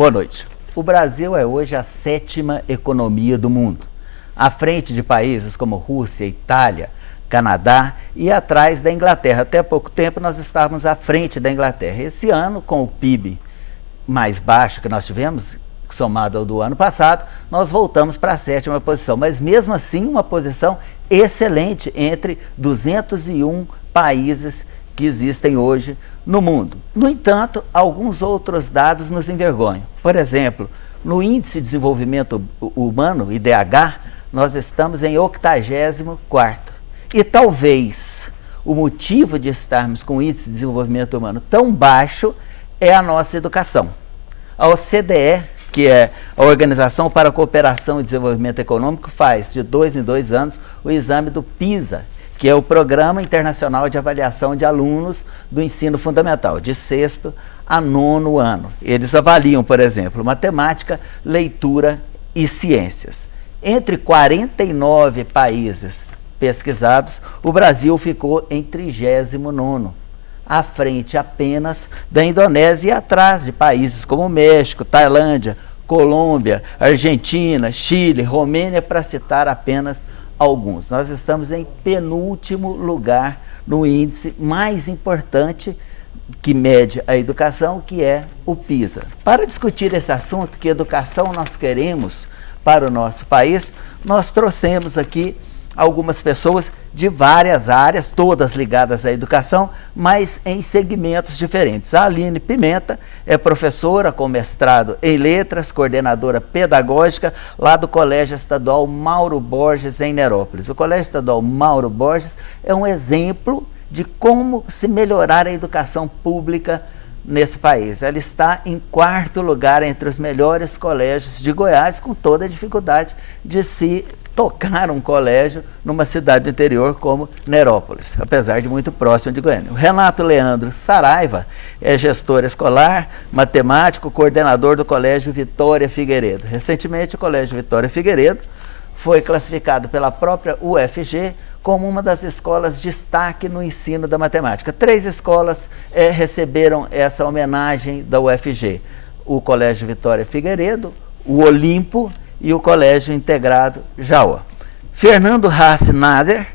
Boa noite. O Brasil é hoje a 7ª economia do mundo, à frente de países como Rússia, Itália, Canadá e atrás da Inglaterra. Até pouco tempo nós estávamos à frente da Inglaterra. Esse ano, com o PIB mais baixo que nós tivemos, somado ao do ano passado, nós voltamos para a 7ª posição, mas mesmo assim uma posição excelente entre 201 países que existem hoje no mundo. No entanto, alguns outros dados nos envergonham. Por exemplo, no Índice de Desenvolvimento Humano, IDH, nós estamos em 84º. E talvez o motivo de estarmos com o Índice de Desenvolvimento Humano tão baixo é a nossa educação. A OCDE, que é a Organização para a Cooperação e Desenvolvimento Econômico, faz de 2 em 2 anos o exame do PISA, que é o Programa Internacional de Avaliação de Alunos do Ensino Fundamental, de 6º a 9º ano. Eles avaliam, por exemplo, matemática, leitura e ciências. Entre 49 países pesquisados, o Brasil ficou em 39º, à frente apenas da Indonésia e atrás de países como México, Tailândia, Colômbia, Argentina, Chile, Romênia, para citar apenas alguns. Nós estamos em penúltimo lugar no índice mais importante que mede a educação, que é o PISA. Para discutir esse assunto, que educação nós queremos para o nosso país, nós trouxemos aqui algumas pessoas de várias áreas, todas ligadas à educação, mas em segmentos diferentes. A Aline Pimenta é professora com mestrado em letras, coordenadora pedagógica lá do Colégio Estadual Mauro Borges, em Nerópolis. O Colégio Estadual Mauro Borges é um exemplo de como se melhorar a educação pública nesse país. Ela está em 4º lugar entre os melhores colégios de Goiás, com toda a dificuldade de se tocar um colégio numa cidade do interior como Nerópolis, apesar de muito próximo de Goiânia. O Renato Leandro Saraiva é gestor escolar, matemático, coordenador do Colégio Vitória Figueiredo. Recentemente, o Colégio Vitória Figueiredo foi classificado pela própria UFG como uma das escolas de destaque no ensino da matemática. 3 escolas receberam essa homenagem da UFG: o Colégio Vitória Figueiredo, o Olimpo e o Colégio Integrado Jaú. Fernando Rassi Nader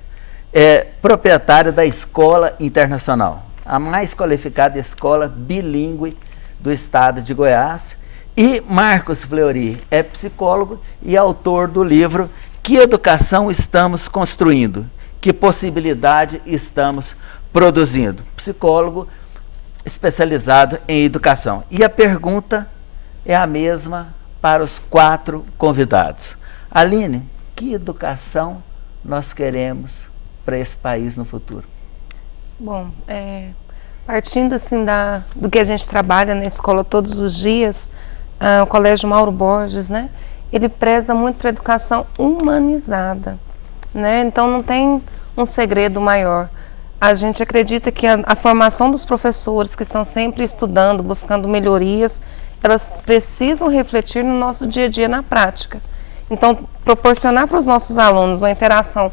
é proprietário da Escola Internacional, a mais qualificada escola bilíngue do estado de Goiás. E Marcos Fleury é psicólogo e autor do livro Que Educação Estamos Construindo? Que Possibilidade Estamos Produzindo? Psicólogo especializado em educação. E a pergunta é a mesma para os 4 convidados. Aline, que educação nós queremos para esse país no futuro? Bom, partindo assim do que a gente trabalha na escola todos os dias, o Colégio Mauro Borges, né, ele preza muito para a educação humanizada, né? Então não tem um segredo maior. A gente acredita que a formação dos professores que estão sempre estudando, buscando melhorias, elas precisam refletir no nosso dia a dia na prática. Então, proporcionar para os nossos alunos uma interação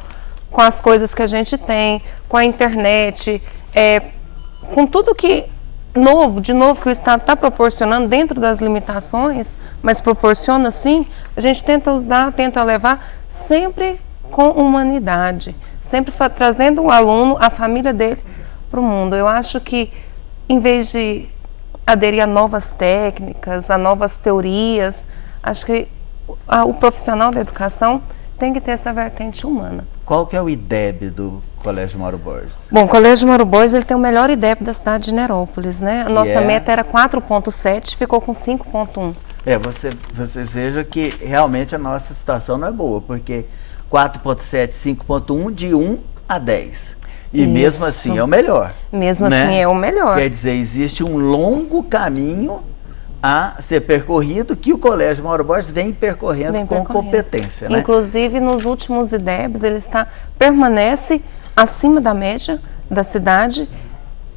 com as coisas que a gente tem, com a internet, com tudo que de novo que o Estado está proporcionando dentro das limitações, mas proporciona sim, a gente tenta levar sempre com humanidade, sempre trazendo o aluno, a família dele para o mundo. Eu acho que, em vez de aderir a novas técnicas, a novas teorias, acho que o profissional da educação tem que ter essa vertente humana. Qual que é o IDEB do Colégio Mauro Borges? Bom, o Colégio Mauro Borges ele tem o melhor IDEB da cidade de Nerópolis, né? A nossa meta era 4,7, ficou com 5,1. Vocês vejam que realmente a nossa situação não é boa, porque 4,7, 5,1 de 1 a 10. E mesmo assim é o melhor. Mesmo assim é o melhor. Quer dizer, existe um longo caminho a ser percorrido que o Colégio Mauro Borges vem percorrendo com competência, né? Inclusive, nos últimos IDEBs, ele permanece acima da média da cidade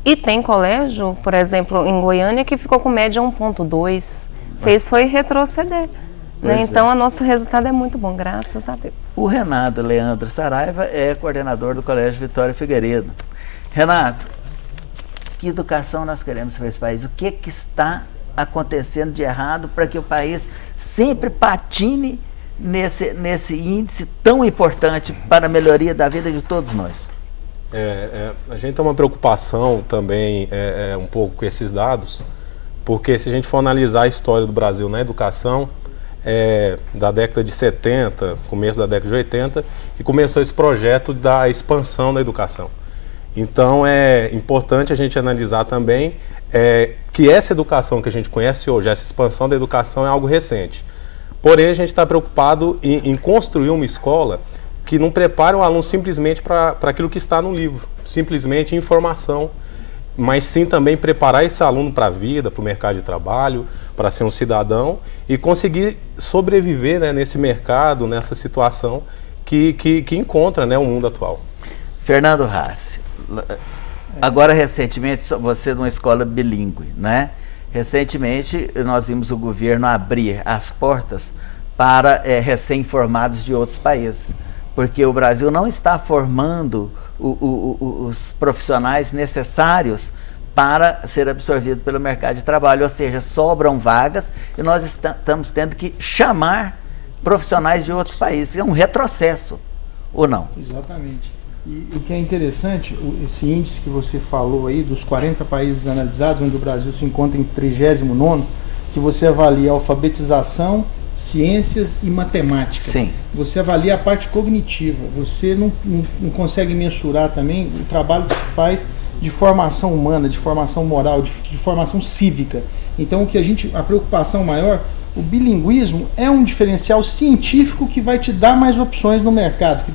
e tem colégio, por exemplo, em Goiânia, que ficou com média 1,2. Foi retroceder. Né? Então, o nosso resultado é muito bom, graças a Deus. O Renato Leandro Saraiva é coordenador do Colégio Vitória Figueiredo. Renato, que educação nós queremos para esse país? O que está acontecendo de errado para que o país sempre patine nesse índice tão importante para a melhoria da vida de todos nós? A gente tem uma preocupação também um pouco com esses dados, porque se a gente for analisar a história do Brasil na educação, da década de 70, começo da década de 80, que começou esse projeto da expansão da educação. Então é importante a gente analisar também que essa educação que a gente conhece hoje, essa expansão da educação é algo recente. Porém, a gente está preocupado em construir uma escola que não prepare o aluno simplesmente para aquilo que está no livro, simplesmente informação, mas sim também preparar esse aluno para a vida, para o mercado de trabalho, para ser um cidadão e conseguir sobreviver, né, nesse mercado, nessa situação que encontra, né, o mundo atual. Fernando Rassi, agora recentemente você numa escola bilíngue, né? Recentemente nós vimos o governo abrir as portas para recém-formados de outros países, porque o Brasil não está formando os profissionais necessários para ser absorvido pelo mercado de trabalho, ou seja, sobram vagas e nós estamos tendo que chamar profissionais de outros países. É um retrocesso, ou não? Exatamente. E o que é interessante, esse índice que você falou aí, dos 40 países analisados, onde o Brasil se encontra em 39º, que você avalia alfabetização, ciências e matemática. Sim. Você avalia a parte cognitiva, você não consegue mensurar também o trabalho que se faz de formação humana, de formação moral, de formação cívica. Então a preocupação maior, o bilinguismo é um diferencial científico que vai te dar mais opções no mercado, que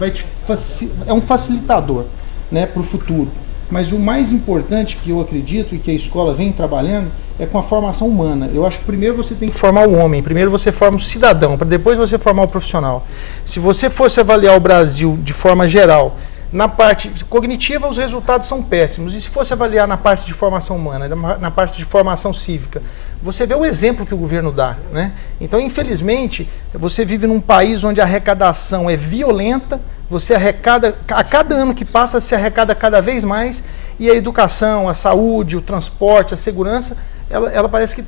é um facilitador, né, para o futuro. Mas o mais importante que eu acredito e que a escola vem trabalhando é com a formação humana. Eu acho que primeiro você tem que formar o homem, primeiro você forma o cidadão, para depois você formar o profissional. Se você fosse avaliar o Brasil de forma geral, na parte cognitiva os resultados são péssimos. E se fosse avaliar na parte de formação humana, na parte de formação cívica, você vê o exemplo que o governo dá, né? Então, infelizmente, você vive num país onde a arrecadação é violenta, você arrecada, a cada ano que passa se arrecada cada vez mais, e a educação, a saúde, o transporte, a segurança, ela parece que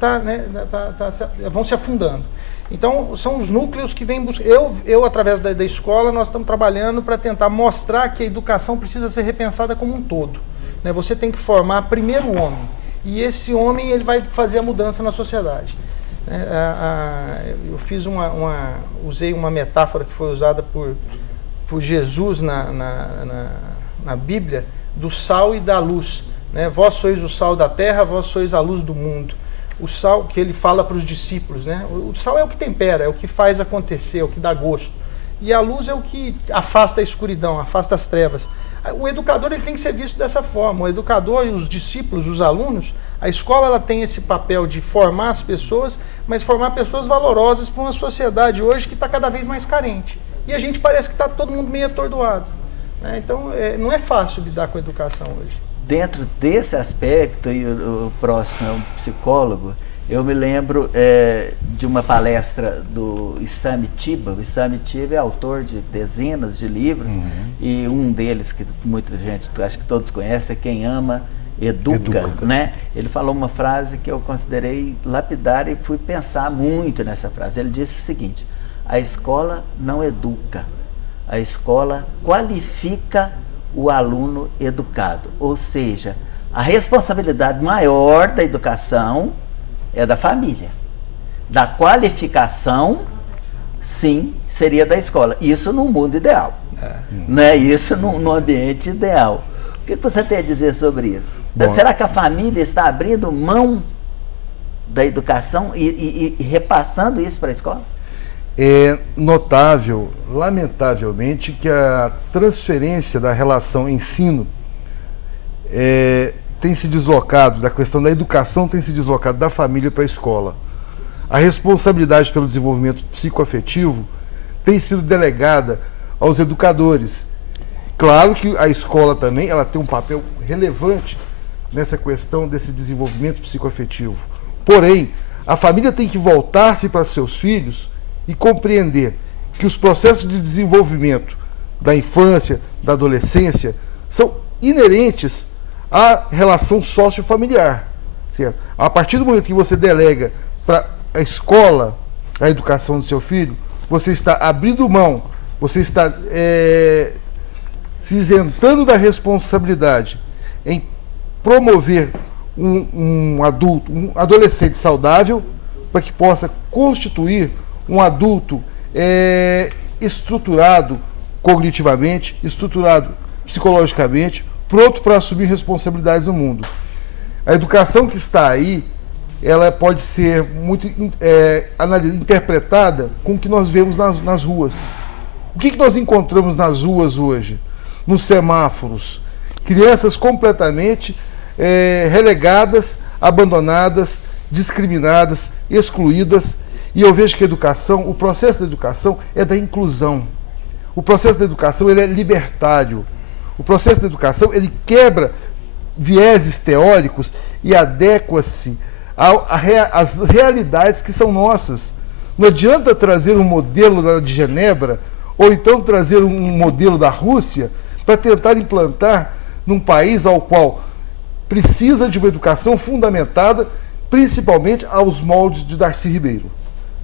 vão se afundando. Então, são os núcleos que vêm buscar. Eu através da escola, nós estamos trabalhando para tentar mostrar que a educação precisa ser repensada como um todo, né? Você tem que formar primeiro o homem, e esse homem ele vai fazer a mudança na sociedade. Eu usei uma metáfora que foi usada por Jesus na Bíblia, do sal e da luz, né? Vós sois o sal da terra, vós sois a luz do mundo. O sal que ele fala para os discípulos, né? O sal é o que tempera, é o que faz acontecer, é o que dá gosto. E a luz é o que afasta a escuridão, afasta as trevas. O educador ele tem que ser visto dessa forma. O educador e os discípulos, os alunos, a escola ela tem esse papel de formar as pessoas, mas formar pessoas valorosas para uma sociedade hoje que está cada vez mais carente. E a gente parece que está todo mundo meio atordoado, né? Então, não é fácil lidar com a educação hoje. Dentro desse aspecto, e o próximo é um psicólogo, eu me lembro de uma palestra do Issam Tiba. O Issam Tiba é autor de dezenas de livros, e um deles, que muita gente, acho que todos conhecem, é Quem Ama, Educa. Né? Ele falou uma frase que eu considerei lapidária e fui pensar muito nessa frase. Ele disse o seguinte: a escola não educa, a escola qualifica o aluno educado. Ou seja, a responsabilidade maior da educação é da família. Da qualificação, sim, seria da escola. Isso no mundo ideal. Né? Isso no ambiente ideal. O que você tem a dizer sobre isso? Bom, será que a família está abrindo mão da educação e repassando isso para a escola? É notável, lamentavelmente, que a transferência da relação ensino tem se deslocado, da questão da educação tem se deslocado da família para a escola. A responsabilidade pelo desenvolvimento psicoafetivo tem sido delegada aos educadores. Claro que a escola também ela tem um papel relevante nessa questão desse desenvolvimento psicoafetivo. Porém, a família tem que voltar-se para seus filhos e compreender que os processos de desenvolvimento da infância, da adolescência, são inerentes à relação sociofamiliar. certo? A partir do momento que você delega para a escola a educação do seu filho, você está abrindo mão, você está se isentando da responsabilidade em promover um adolescente saudável, para que possa constituir um adulto estruturado cognitivamente, estruturado psicologicamente, pronto para assumir responsabilidades no mundo. A educação que está aí, ela pode ser muito interpretada com o que nós vemos nas ruas. O que nós encontramos nas ruas hoje? Nos semáforos. Crianças completamente relegadas, abandonadas, discriminadas, excluídas. E eu vejo que a educação, o processo da educação é da inclusão. O processo da educação ele é libertário. O processo da educação ele quebra vieses teóricos e adequa-se às realidades que são nossas. Não adianta trazer um modelo de Genebra ou então trazer um modelo da Rússia para tentar implantar num país ao qual precisa de uma educação fundamentada principalmente aos moldes de Darcy Ribeiro.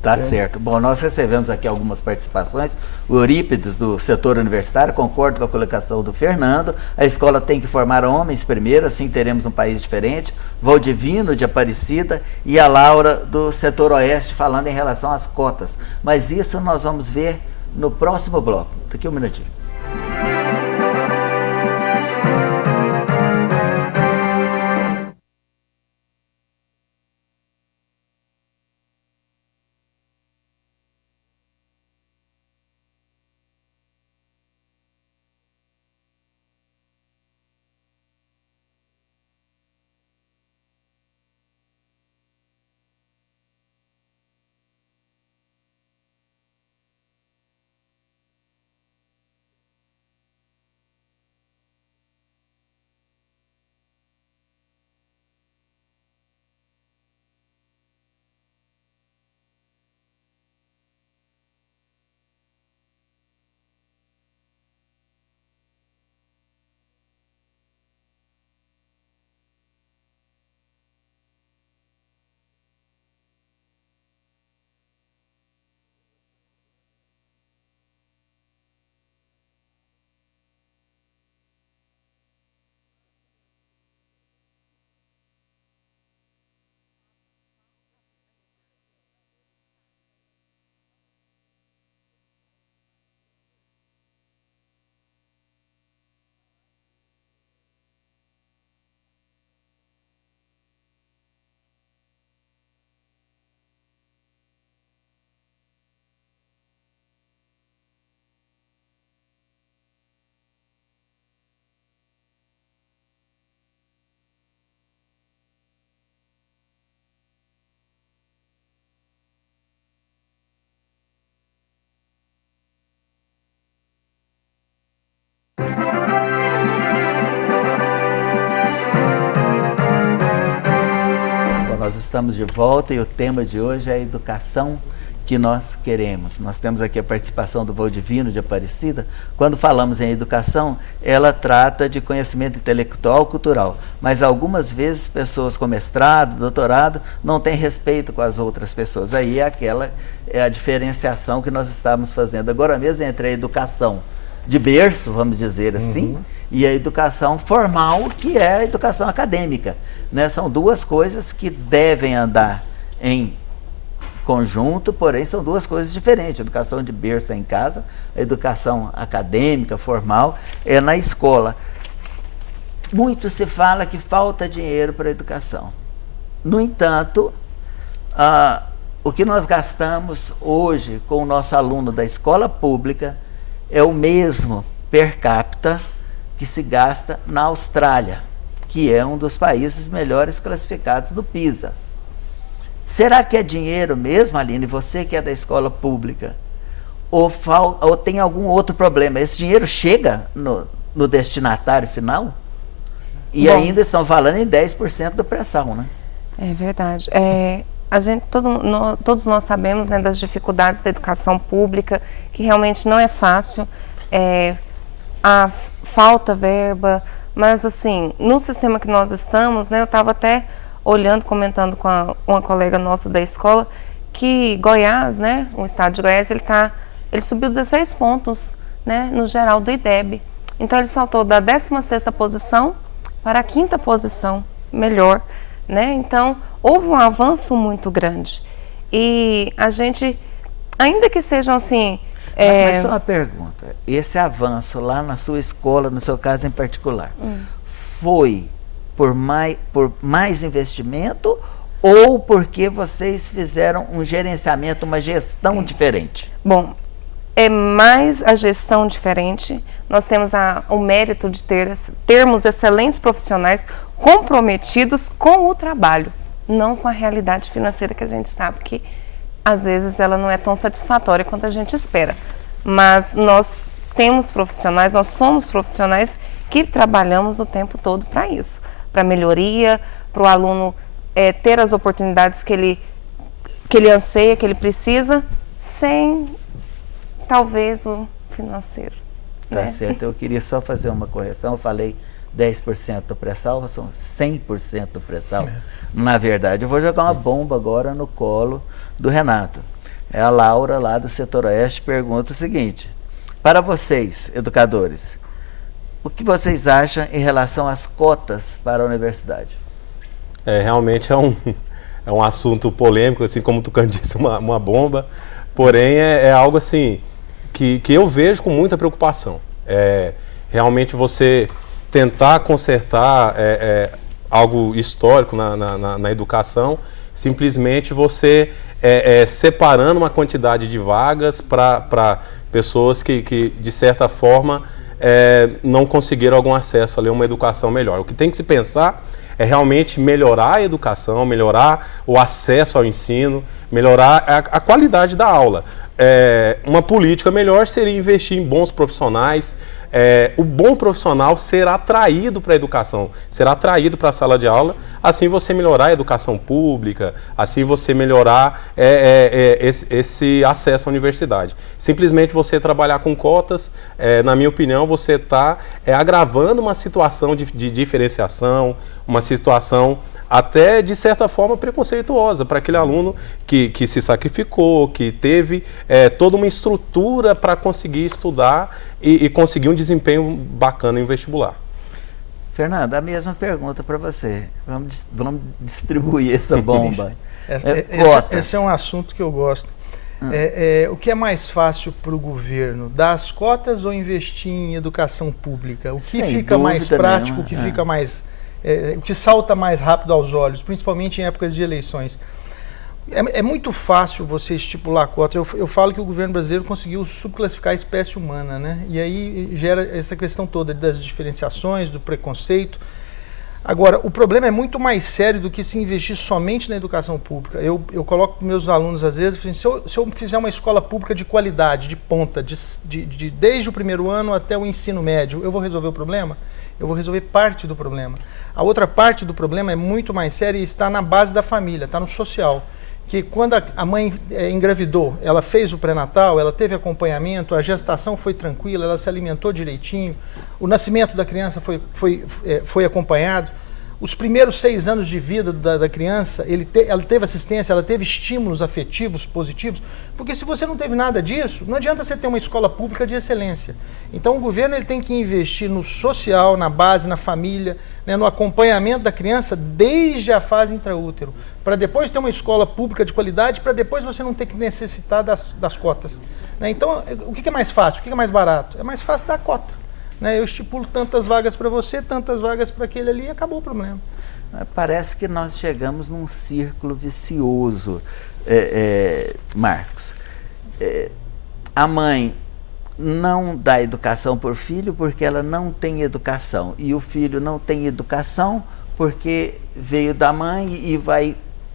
Tá certo. Bom, nós recebemos aqui algumas participações. O Eurípides, do setor universitário, concordo com a colocação do Fernando. A escola tem que formar homens primeiro, assim teremos um país diferente. Valdivino, de Aparecida, e a Laura, do setor oeste, falando em relação às cotas. Mas isso nós vamos ver no próximo bloco. Daqui um minutinho. Nós estamos de volta e o tema de hoje é a educação que nós queremos. Nós temos aqui a participação do Valdivino, de Aparecida. Quando falamos em educação, ela trata de conhecimento intelectual, cultural, mas algumas vezes pessoas com mestrado, doutorado, não têm respeito com as outras pessoas. Aí é a diferenciação que nós estamos fazendo. Agora mesmo entre a educação de berço, vamos dizer assim, e a educação formal, que é a educação acadêmica, né? São duas coisas que devem andar em conjunto, porém são duas coisas diferentes. A educação de berço é em casa, a educação acadêmica, formal, é na escola. Muito se fala que falta dinheiro para a educação. No entanto, o que nós gastamos hoje com o nosso aluno da escola pública é o mesmo per capita que se gasta na Austrália, que é um dos países melhores classificados do PISA. Será que é dinheiro mesmo, Aline, você que é da escola pública? Ou tem algum outro problema? Esse dinheiro chega no destinatário final? E ainda estão falando em 10% do pré-sal, né? É verdade. Todos nós sabemos, né, das dificuldades da educação pública, que realmente não é fácil. Falta verba, mas assim, no sistema que nós estamos, né, eu estava até olhando, comentando com uma colega nossa da escola, que Goiás, né, o estado de Goiás, ele subiu 16 pontos, né, no geral do IDEB. Então, ele saltou da 16ª posição para a 5ª posição, melhor, né? Então, houve um avanço muito grande. E a gente, ainda que sejam assim... Mas só uma pergunta, esse avanço lá na sua escola, no seu caso em particular, foi por mais investimento ou porque vocês fizeram um gerenciamento, uma gestão diferente? Bom, é mais a gestão diferente. Nós temos o mérito de termos excelentes profissionais comprometidos com o trabalho, não com a realidade financeira, que a gente sabe que às vezes ela não é tão satisfatória quanto a gente espera. Mas nós temos profissionais, nós somos profissionais que trabalhamos o tempo todo para isso, para melhoria, para o aluno ter as oportunidades que ele anseia, que ele precisa, sem talvez o financeiro. Tá né? certo, eu queria só fazer uma correção, eu falei 10% pré-sal, são 100% pré-sal. Na verdade, eu vou jogar uma bomba agora no colo do Renato. A Laura, lá do Setor Oeste, pergunta o seguinte: para vocês, educadores, o que vocês acham em relação às cotas para a universidade? Realmente é um assunto polêmico, assim como o Tucano disse, uma bomba, porém é algo assim que eu vejo com muita preocupação. Realmente você tentar consertar algo histórico na educação, simplesmente você separando uma quantidade de vagas para pessoas que, de certa forma, não conseguiram algum acesso ali a uma educação melhor. O que tem que se pensar é realmente melhorar a educação, melhorar o acesso ao ensino, melhorar a qualidade da aula. Uma política melhor seria investir em bons profissionais. O bom profissional será atraído para a educação, será atraído para a sala de aula, assim você melhorar a educação pública, assim você melhorar esse acesso à universidade. Simplesmente você trabalhar com cotas, na minha opinião, você está agravando uma situação de diferenciação, uma situação até, de certa forma, preconceituosa para aquele aluno que se sacrificou, que teve toda uma estrutura para conseguir estudar e conseguir um desempenho bacana em vestibular. Fernando, a mesma pergunta para você. Vamos distribuir essa bomba. Esse é um assunto que eu gosto. O que é mais fácil para o governo? Dar as cotas ou investir em educação pública? O que Sem fica mais dúvida prático, nenhuma. o que fica mais... o que salta mais rápido aos olhos, principalmente em épocas de eleições. É muito fácil você estipular cotas. Eu falo que o governo brasileiro conseguiu subclassificar a espécie humana, né? E aí gera essa questão toda das diferenciações, do preconceito. Agora, o problema é muito mais sério do que se investir somente na educação pública. Eu coloco para meus alunos, às vezes, assim, se eu fizer uma escola pública de qualidade, de ponta, desde o primeiro ano até o ensino médio, eu vou resolver o problema? Eu vou resolver parte do problema. A outra parte do problema é muito mais séria e está na base da família, está no social. Que quando a mãe engravidou, ela fez o pré-natal, ela teve acompanhamento, a gestação foi tranquila, ela se alimentou direitinho, o nascimento da criança foi acompanhado. Os primeiros 6 anos de vida da criança, ela teve assistência, ela teve estímulos afetivos positivos, porque se você não teve nada disso, não adianta você ter uma escola pública de excelência. Então o governo ele tem que investir no social, na base, na família, né, no acompanhamento da criança desde a fase intraútero, para depois ter uma escola pública de qualidade, para depois você não ter que necessitar das cotas. Né? Então, o que é mais fácil, o que é mais barato? É mais fácil dar cota. Eu estipulo tantas vagas para você, tantas vagas para aquele ali e acabou o problema. Parece que nós chegamos num círculo vicioso, Marcos. A mãe não dá educação por filho porque ela não tem educação. E o filho não tem educação porque veio da mãe e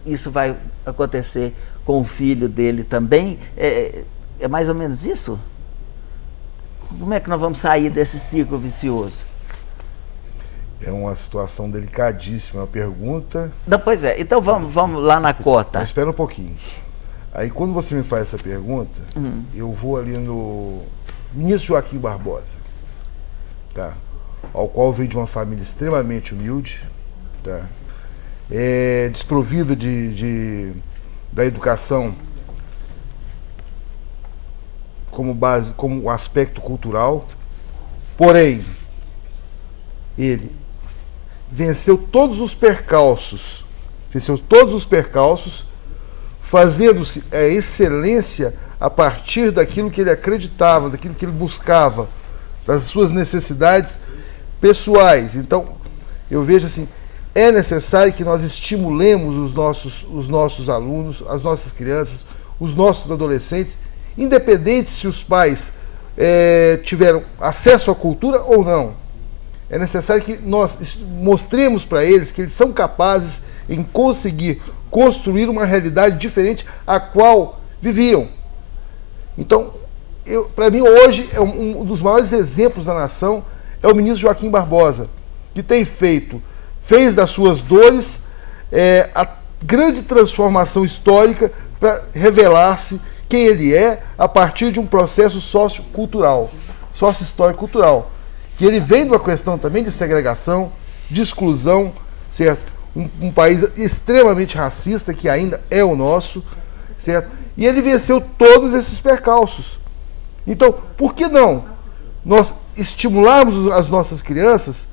isso vai acontecer com o filho dele também. É mais ou menos isso? Como é que nós vamos sair desse círculo vicioso? É uma situação delicadíssima a pergunta. Não, pois é, então vamos lá na cota. Mas espera um pouquinho. Aí quando você me faz essa pergunta, eu vou ali no ministro Joaquim Barbosa, tá? Ao qual veio de uma família extremamente humilde, tá? desprovida da educação como base, como aspecto cultural. Porém, ele venceu todos os percalços, fazendo-se a excelência a partir daquilo que ele acreditava, daquilo que ele buscava, das suas necessidades pessoais. Então, eu vejo assim, é necessário que nós estimulemos os nossos alunos, as nossas crianças, os nossos adolescentes, independente se os pais tiveram acesso à cultura ou não. É necessário que nós mostremos para eles que eles são capazes em conseguir construir uma realidade diferente a qual viviam. Então, para mim, hoje, um dos maiores exemplos da nação é o ministro Joaquim Barbosa, que fez das suas dores a grande transformação histórica para revelar-se quem ele é a partir de um processo sociocultural, sócio-histórico-cultural, que ele vem de uma questão também de segregação, de exclusão, certo? Um país extremamente racista, que ainda é o nosso, certo? E ele venceu todos esses percalços. Então, por que não nós estimularmos as nossas crianças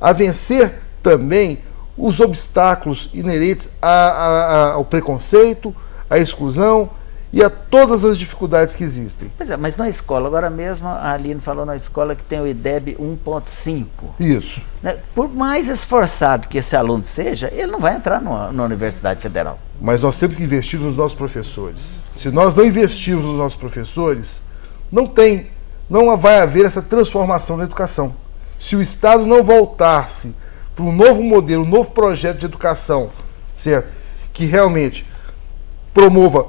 a vencer também os obstáculos inerentes ao preconceito, à exclusão e a todas as dificuldades que existem? Pois é, mas na escola, agora mesmo a Aline falou na escola que tem o IDEB 1.5. Isso. Né? Por mais esforçado que esse aluno seja, ele não vai entrar na Universidade Federal. Mas nós temos que investir nos nossos professores. Se nós não investirmos nos nossos professores, não vai haver essa transformação na educação. Se o Estado não voltar-se para um novo modelo, um novo projeto de educação, certo? Que realmente promova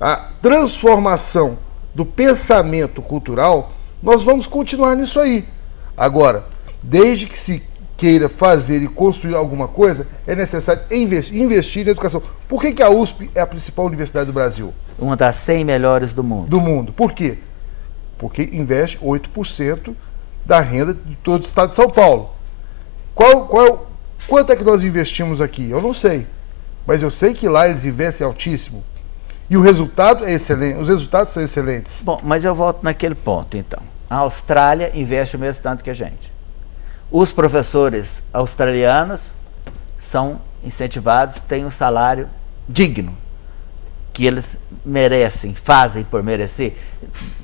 a transformação do pensamento cultural, nós vamos continuar nisso aí. Agora, desde que se queira fazer e construir alguma coisa, é necessário investir na educação. Por que a USP é a principal universidade do Brasil? Uma das 100 melhores do mundo. Do mundo. Por quê? Porque investe 8% da renda de todo o estado de São Paulo. Quanto é que nós investimos aqui? Eu não sei. Mas eu sei que lá eles investem altíssimo. E o resultado é excelente. Os resultados são excelentes. Bom, mas eu volto naquele ponto, então. A Austrália investe o mesmo tanto que a gente. Os professores australianos são incentivados, têm um salário digno, que eles merecem, fazem por merecer,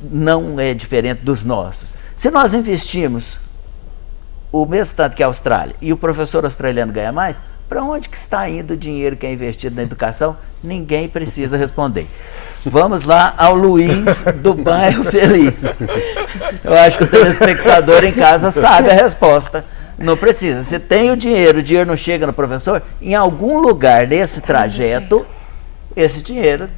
não é diferente dos nossos. Se nós investimos o mesmo tanto que a Austrália e o professor australiano ganha mais, para onde que está indo o dinheiro que é investido na educação? Ninguém precisa responder. Vamos lá ao Luiz do Bairro Feliz. Eu acho que o telespectador em casa sabe a resposta. Não precisa. Se tem o dinheiro não chega no professor, em algum lugar desse trajeto, esse dinheiro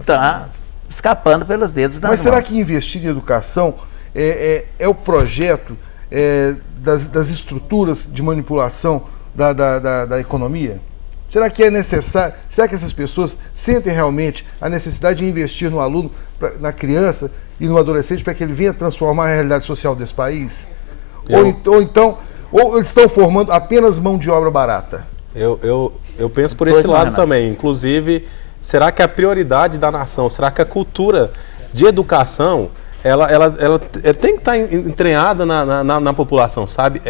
está escapando pelos dedos das mãos. Mas será que investir em educação é o projeto das estruturas de manipulação da economia? Será que é necessário? Será que essas pessoas sentem realmente a necessidade de investir no aluno, na criança e no adolescente para que ele venha transformar a realidade social desse país? Ou eles estão formando apenas mão de obra barata? Eu penso por esse lado também. Inclusive, será que a prioridade da nação, será que a cultura de educação, ela tem que estar entranhada na população, sabe?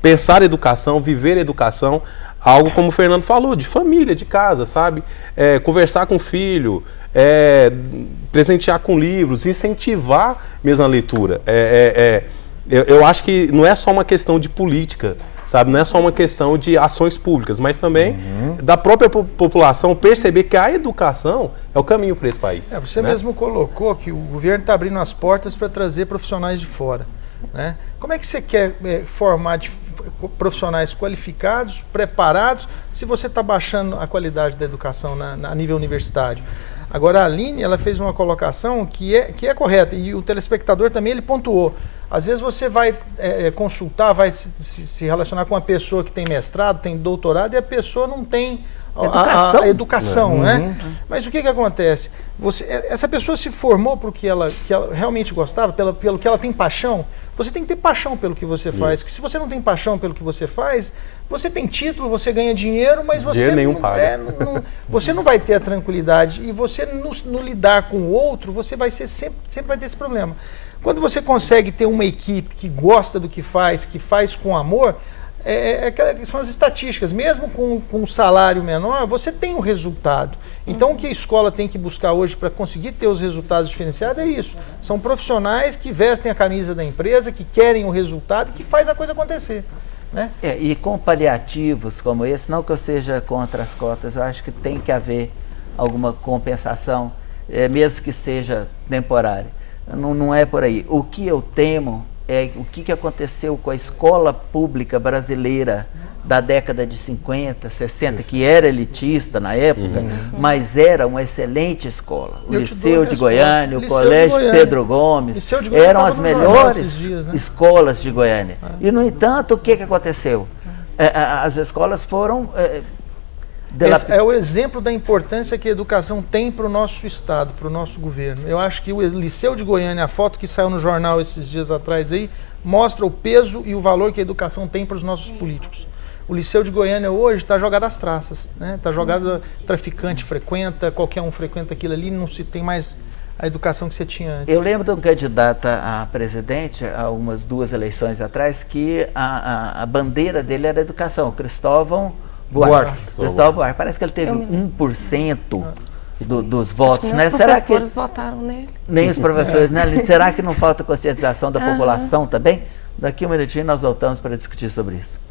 Pensar educação, viver educação, algo como o Fernando falou, de família, de casa, sabe? Conversar com o filho, presentear com livros, incentivar mesmo a leitura. Eu acho que não é só uma questão de política, sabe? Não é só uma questão de ações públicas, mas também da própria população perceber que a educação é o caminho para esse país. Você mesmo colocou que o governo está abrindo as portas para trazer profissionais de fora, né? Como é que você quer formar profissionais qualificados, preparados, se você está baixando a qualidade da educação a nível universitário? Agora, a Aline, ela fez uma colocação que é correta, e o telespectador também ele pontuou. Às vezes você vai consultar, vai se relacionar com uma pessoa que tem mestrado, tem doutorado, e a pessoa não tem a educação, né? Mas o que acontece? Essa pessoa se formou porque ela realmente gostava, pelo que ela tem paixão. Você tem que ter paixão pelo que você faz. Porque se você não tem paixão pelo que você faz, você tem título, você ganha dinheiro, mas você você não vai ter a tranquilidade. E você no lidar com o outro, você vai ser sempre vai ter esse problema. Quando você consegue ter uma equipe que gosta do que faz com amor, são as estatísticas. Mesmo com um salário menor, você tem um resultado. Então, o que a escola tem que buscar hoje para conseguir ter os resultados diferenciados é isso. São profissionais que vestem a camisa da empresa, que querem o resultado e que faz a coisa acontecer. Né? E com paliativos como esse, não que eu seja contra as cotas, eu acho que tem que haver alguma compensação, mesmo que seja temporária. Não é por aí. O que eu temo é o que aconteceu com a escola pública brasileira da década de 50, 60, que era elitista na época, mas era uma excelente escola. O Liceu de Goiânia, o Colégio Pedro Gomes, eram as melhores escolas de Goiânia. E, no entanto, o que aconteceu? As escolas foram... Esse é o exemplo da importância que a educação tem para o nosso estado, para o nosso governo. Eu acho que o Liceu de Goiânia, a foto que saiu no jornal esses dias atrás aí, mostra o peso e o valor que a educação tem para os nossos políticos. O Liceu de Goiânia hoje está jogado às traças, né? Está jogado, traficante frequenta, qualquer um frequenta aquilo ali, não se tem mais a educação que você tinha antes. Eu lembro de um candidato a presidente, há umas 2 eleições atrás, que a bandeira dele era educação, Cristóvão Buarque. Cristóvão Buarque. Parece que ele teve 1% dos votos, né? Será que os professores votaram nele? Nem os professores, né? Será que não falta conscientização da população também? Daqui um minutinho nós voltamos para discutir sobre isso.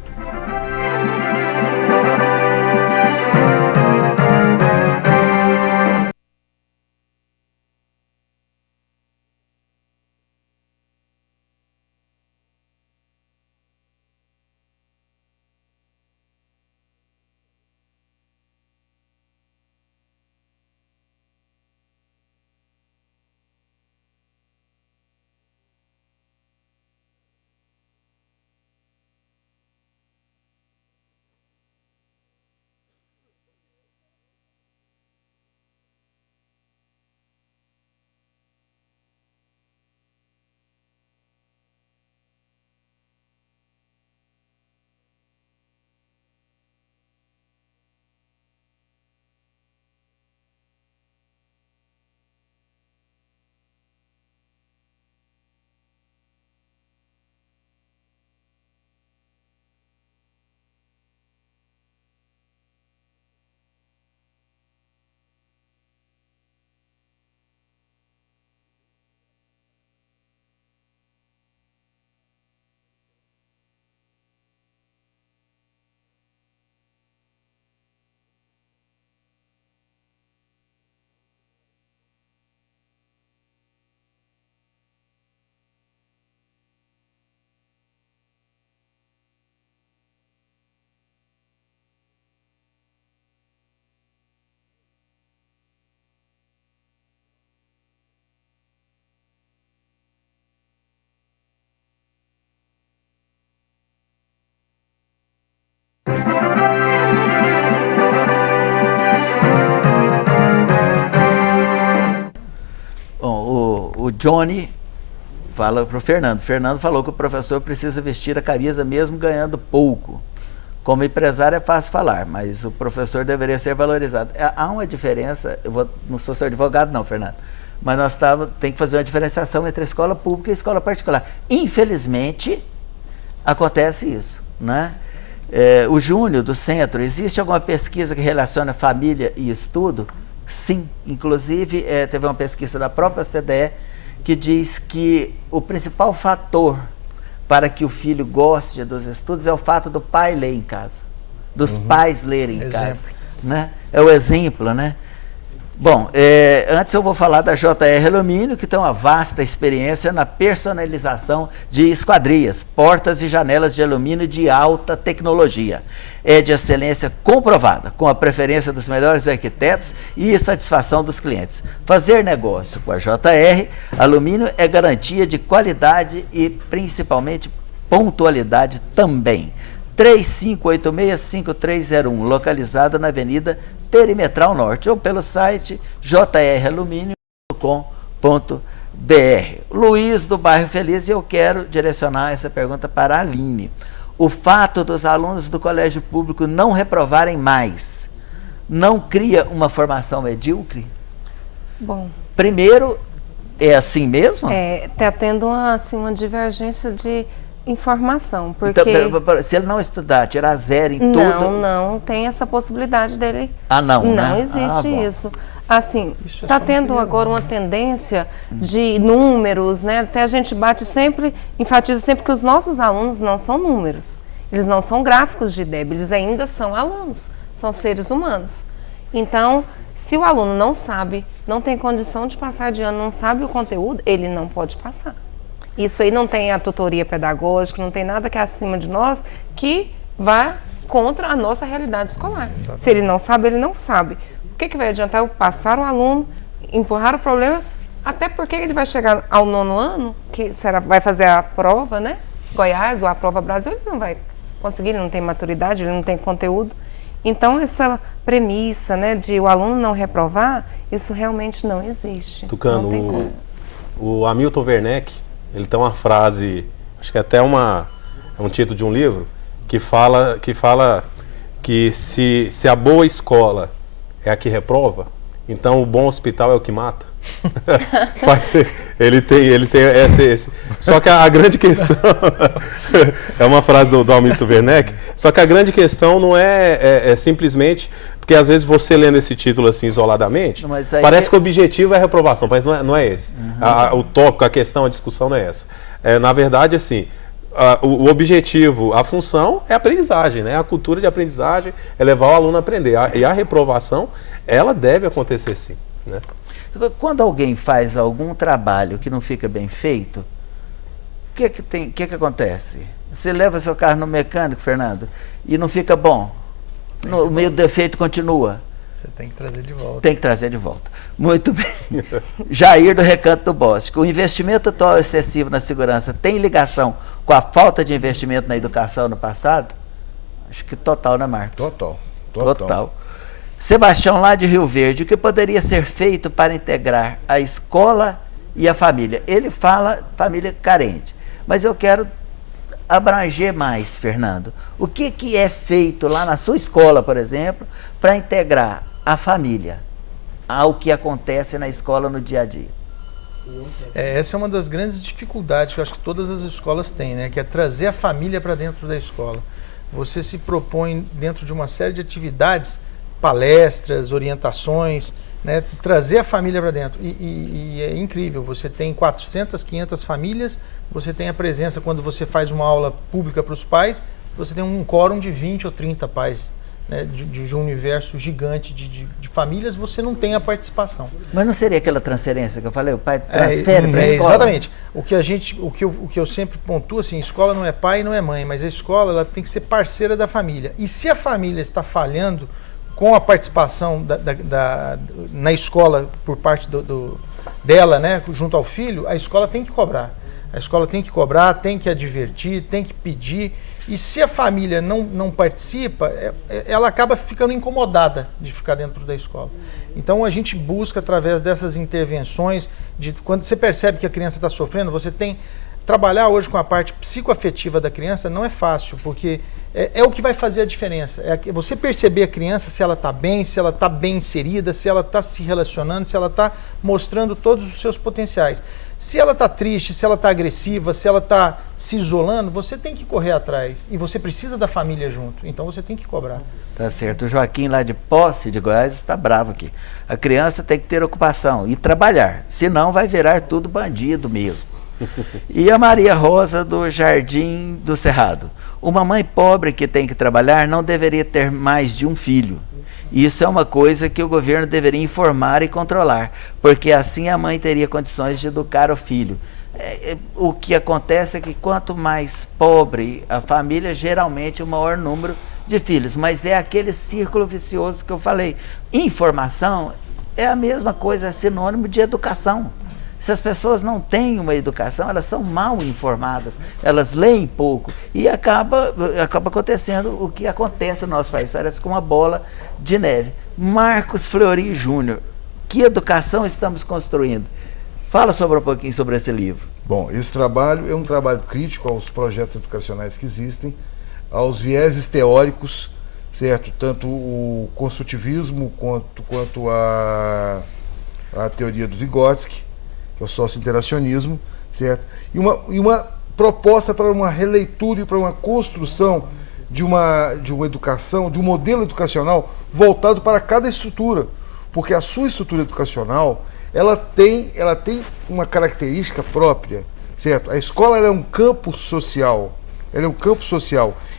O Johnny fala para o Fernando. Fernando falou que o professor precisa vestir a camisa mesmo ganhando pouco. Como empresário é fácil falar, mas o professor deveria ser valorizado. Há uma diferença, não sou seu advogado não, Fernando, mas nós tem que fazer uma diferenciação entre a escola pública e a escola particular. Infelizmente, acontece isso, né? O Júnior, do Centro, existe alguma pesquisa que relaciona família e estudo? Sim, inclusive teve uma pesquisa da própria CDE que diz que o principal fator para que o filho goste dos estudos é o fato do pai ler em casa, dos pais lerem em casa, né? É o exemplo, né? Bom, antes eu vou falar da JR Alumínio, que tem uma vasta experiência na personalização de esquadrias, portas e janelas de alumínio de alta tecnologia. É de excelência comprovada, com a preferência dos melhores arquitetos e satisfação dos clientes. Fazer negócio com a JR Alumínio é garantia de qualidade e principalmente pontualidade também. 3586-5301, localizado na Avenida Perimetral Norte, ou pelo site jralumínio.com.br. Luiz, do bairro Feliz, e eu quero direcionar essa pergunta para a Aline. O fato dos alunos do colégio público não reprovarem mais, não cria uma formação medíocre? Bom, Primeiro, é assim mesmo? está tendo uma divergência de informação, porque... Então, se ele não estudar, tirar zero em tudo... Não tem essa possibilidade dele. Não, Não né? existe Bom. isso. Assim, Isso é está só tendo um agora uma tendência de números, né? Até a gente enfatiza sempre que os nossos alunos não são números. Eles não são gráficos de IDEB, eles ainda são alunos, são seres humanos. Então, se o aluno não sabe, não tem condição de passar de ano, não sabe o conteúdo, ele não pode passar. Isso aí não tem a tutoria pedagógica, não tem nada que é acima de nós que vá contra a nossa realidade escolar. Exatamente. Se ele não sabe, ele não sabe. O que vai adiantar eu passar o aluno, empurrar o problema, até porque ele vai chegar ao 9º ano, que vai fazer a prova, né? Goiás ou a prova Brasil, ele não vai conseguir, ele não tem maturidade, ele não tem conteúdo. Então, essa premissa, né, de o aluno não reprovar, isso realmente não existe. Tucano, não tem como. o Hamilton Werneck, ele tem uma frase, acho que até é um título de um livro, que fala que se a boa escola é a que reprova, então o bom hospital é o que mata. ele tem esse. Só que a grande questão é uma frase do Hamilton Werneck. Só que a grande questão não é simplesmente porque às vezes você lendo esse título assim isoladamente, parece que o objetivo é a reprovação, mas não é esse. O tópico, a questão, a discussão não é essa. Na verdade, assim, o objetivo, a função é a aprendizagem, né? A cultura de aprendizagem é levar o aluno a aprender. E a reprovação, ela deve acontecer sim, né? Quando alguém faz algum trabalho que não fica bem feito, o que acontece? Você leva seu carro no mecânico, Fernando, e não fica bom. O meio defeito continua. Você tem que trazer de volta. Tem que trazer de volta. Muito bem. Jair, do Recanto do Bosque. O investimento atual excessivo na segurança tem ligação com a falta de investimento na educação no passado? Acho que total, né, Marcos? Total. Sebastião, lá de Rio Verde, o que poderia ser feito para integrar a escola e a família? Ele fala família carente, mas eu quero abranger mais, Fernando. O que é feito lá na sua escola, por exemplo, para integrar a família ao que acontece na escola no dia a dia? Essa é uma das grandes dificuldades que eu acho que todas as escolas têm, né? Que é trazer a família para dentro da escola. Você se propõe, dentro de uma série de atividades, palestras, orientações, né, trazer a família para dentro. E é incrível, você tem 400, 500 famílias, você tem a presença, quando você faz uma aula pública para os pais, você tem um quórum de 20 ou 30 pais, né, de um universo gigante de famílias, você não tem a participação. Mas não seria aquela transferência que eu falei, o pai transfere para a escola? Exatamente. O que eu sempre pontuo, assim, escola não é pai e não é mãe, mas a escola ela tem que ser parceira da família. E se a família está falhando com a participação na escola por parte dela, né, junto ao filho, a escola tem que cobrar. A escola tem que cobrar, tem que advertir, tem que pedir. E se a família não participa, ela acaba ficando incomodada de ficar dentro da escola. Então a gente busca, através dessas intervenções, quando você percebe que a criança está sofrendo, você tem... Trabalhar hoje com a parte psicoafetiva da criança não é fácil, porque é o que vai fazer a diferença. É você perceber a criança, se ela está bem, se ela está bem inserida, se ela está se relacionando, se ela está mostrando todos os seus potenciais. Se ela está triste, se ela está agressiva, se ela está se isolando, você tem que correr atrás. E você precisa da família junto. Então você tem que cobrar. Tá certo. O Joaquim, lá de Posse, de Goiás, está bravo aqui. A criança tem que ter ocupação e trabalhar, senão vai virar tudo bandido mesmo. E a Maria Rosa, do Jardim do Cerrado. Uma mãe pobre que tem que trabalhar não deveria ter mais de um filho. Isso é uma coisa que o governo deveria informar e controlar, porque assim a mãe teria condições de educar o filho. O que acontece é que quanto mais pobre a família, geralmente o maior número de filhos. Mas é aquele círculo vicioso que eu falei. Informação é a mesma coisa, é sinônimo de educação. Se as pessoas não têm uma educação, elas são mal informadas, elas leem pouco e acaba acontecendo o que acontece no nosso país, parece com uma bola de neve. Marcos Fleury Júnior, que educação estamos construindo? Fala um pouquinho sobre esse livro. Bom, esse trabalho é um trabalho crítico aos projetos educacionais que existem, aos vieses teóricos, certo? Tanto o construtivismo quanto a teoria do Vygotsky, que é o socio-interacionismo, certo? E uma proposta para uma releitura e para uma construção de uma educação, de um modelo educacional voltado para cada estrutura, porque a sua estrutura educacional ela tem uma característica própria, certo? A escola ela é um campo social,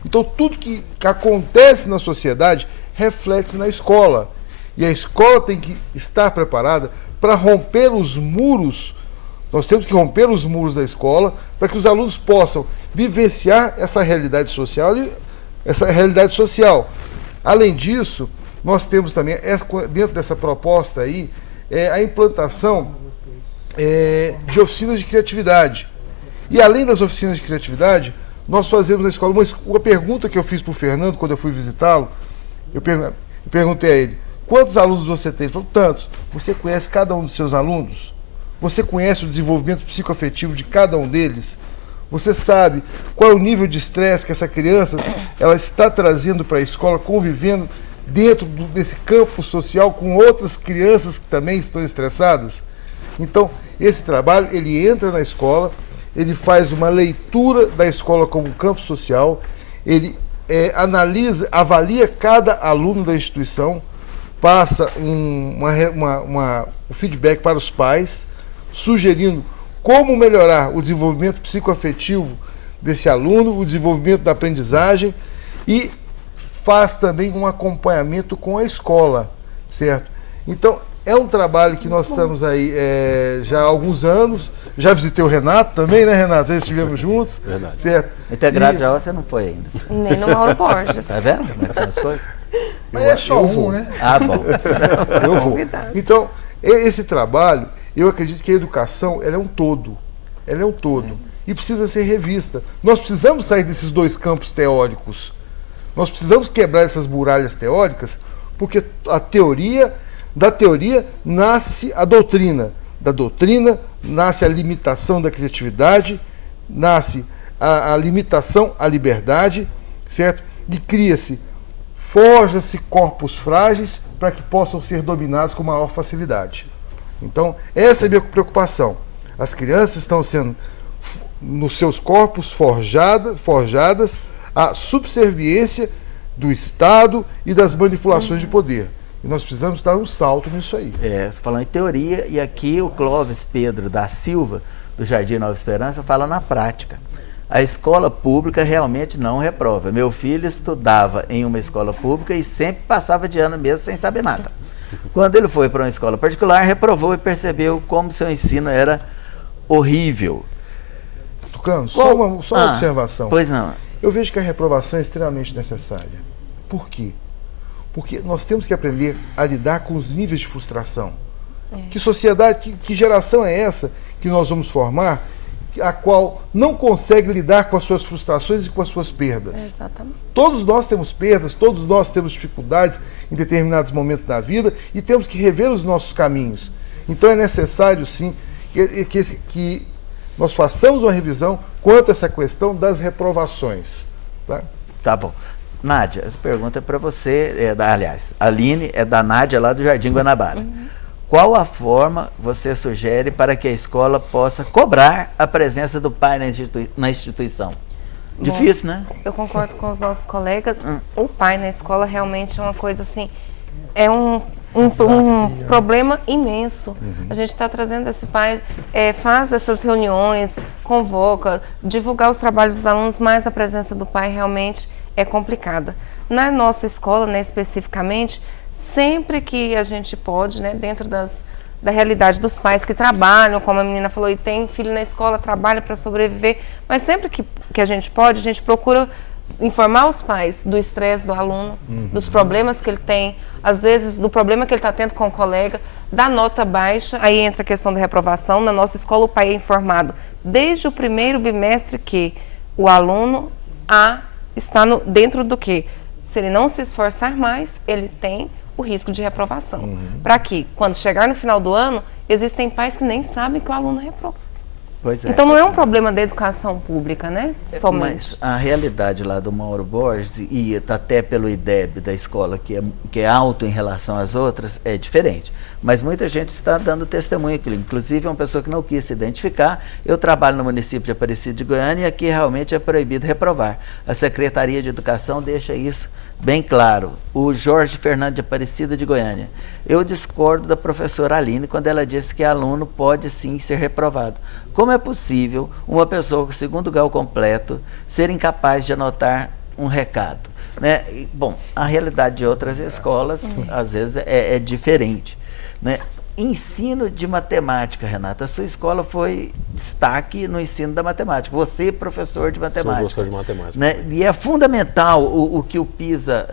Então tudo que acontece na sociedade reflete-se na escola, e a escola tem que estar preparada para romper os muros. Nós temos que romper os muros da escola para que os alunos possam vivenciar essa realidade social. Além disso, nós temos também, dentro dessa proposta aí, a implantação de oficinas de criatividade. E além das oficinas de criatividade, nós fazemos na escola uma pergunta que eu fiz para o Fernando quando eu fui visitá-lo. Eu perguntei a ele: quantos alunos você tem? Ele falou: tantos. Você conhece cada um dos seus alunos? Você conhece o desenvolvimento psicoafetivo de cada um deles? Você sabe qual é o nível de estresse que essa criança ela está trazendo para a escola, convivendo dentro desse campo social com outras crianças que também estão estressadas? Então, esse trabalho, ele entra na escola, ele faz uma leitura da escola como um campo social, ele avalia cada aluno da instituição, passa um feedback para os pais, sugerindo como melhorar o desenvolvimento psicoafetivo desse aluno, o desenvolvimento da aprendizagem, e faz também um acompanhamento com a escola, certo? Então, é um trabalho que nós estamos aí já há alguns anos. Já visitei o Renato também, né, Renato? Já estivemos juntos. Verdade. Certo? Integrado já você não foi ainda. Nem no Mauro Borges. Tá vendo como é que são as coisas? Mas é só eu um, vou. né? Ah, bom. Eu vou. Convidado. Então, esse trabalho, eu acredito que a educação ela é um todo. Ela é um todo. E precisa ser revista. Nós precisamos sair desses dois campos teóricos. Nós precisamos quebrar essas muralhas teóricas, porque da teoria nasce a doutrina. Da doutrina nasce a limitação da criatividade, nasce a limitação à liberdade, certo? E forja-se corpos frágeis para que possam ser dominados com maior facilidade. Então, essa é a minha preocupação. As crianças estão sendo, nos seus corpos, forjadas à subserviência do Estado e das manipulações de poder. E nós precisamos dar um salto nisso aí. Você falou em teoria, e aqui o Clóvis Pedro da Silva, do Jardim Nova Esperança, fala na prática. A escola pública realmente não reprova. Meu filho estudava em uma escola pública e sempre passava de ano mesmo sem saber nada. Quando ele foi para uma escola particular, reprovou e percebeu como seu ensino era horrível. Tucano, só uma observação. Pois não. Eu vejo que a reprovação é extremamente necessária. Por quê? Porque nós temos que aprender a lidar com os níveis de frustração. Que sociedade, que geração é essa que nós vamos formar, a qual não consegue lidar com as suas frustrações e com as suas perdas? Exatamente. Todos nós temos perdas, todos nós temos dificuldades em determinados momentos da vida e temos que rever os nossos caminhos. Então é necessário, sim, que nós façamos uma revisão quanto a essa questão das reprovações. Tá bom. Nádia, essa pergunta é para você, aliás, a Aline é da Nádia lá do Jardim Guanabara. Qual a forma você sugere para que a escola possa cobrar a presença do pai na instituição? Difícil, né? Eu concordo com os nossos colegas. O pai na escola realmente é uma coisa assim, é um problema imenso. A gente está trazendo esse pai, faz essas reuniões, convoca, divulgar os trabalhos dos alunos, mas a presença do pai realmente é complicada. Na nossa escola, né, especificamente, sempre que a gente pode, né, dentro da realidade dos pais que trabalham, como a menina falou, e tem filho na escola, trabalha para sobreviver, mas sempre que a gente pode, a gente procura informar os pais do estresse do aluno, dos problemas que ele tem, às vezes do problema que ele está tendo com o colega. da nota baixa, aí entra a questão da reprovação. Na nossa escola, o pai é informado desde o primeiro bimestre que o aluno está dentro do quê? Se ele não se esforçar mais, ele tem o risco de reprovação. Para que, quando chegar no final do ano, existem pais que nem sabem que o aluno reprova. Pois é. Então não é um problema da educação pública, né? Somente. Mas a realidade lá do Mauro Borges, e até pelo IDEB da escola, que é alto em relação às outras, é diferente. Mas muita gente está dando testemunho aqui. Inclusive, uma pessoa que não quis se identificar. Eu trabalho no município de Aparecida de Goiânia e aqui realmente é proibido reprovar. A Secretaria de Educação deixa isso bem claro. O Jorge Fernando de Aparecida de Goiânia. Eu discordo da professora Aline quando ela disse que aluno pode sim ser reprovado. Como é possível uma pessoa com segundo grau completo ser incapaz de anotar um recado? Né? Bom, a realidade de outras escolas, às vezes, é diferente. Né? Ensino de matemática, Renata. A sua escola foi destaque no ensino da matemática. Você, professor de matemática. Sou professor de matemática. Né? E é fundamental o que o PISA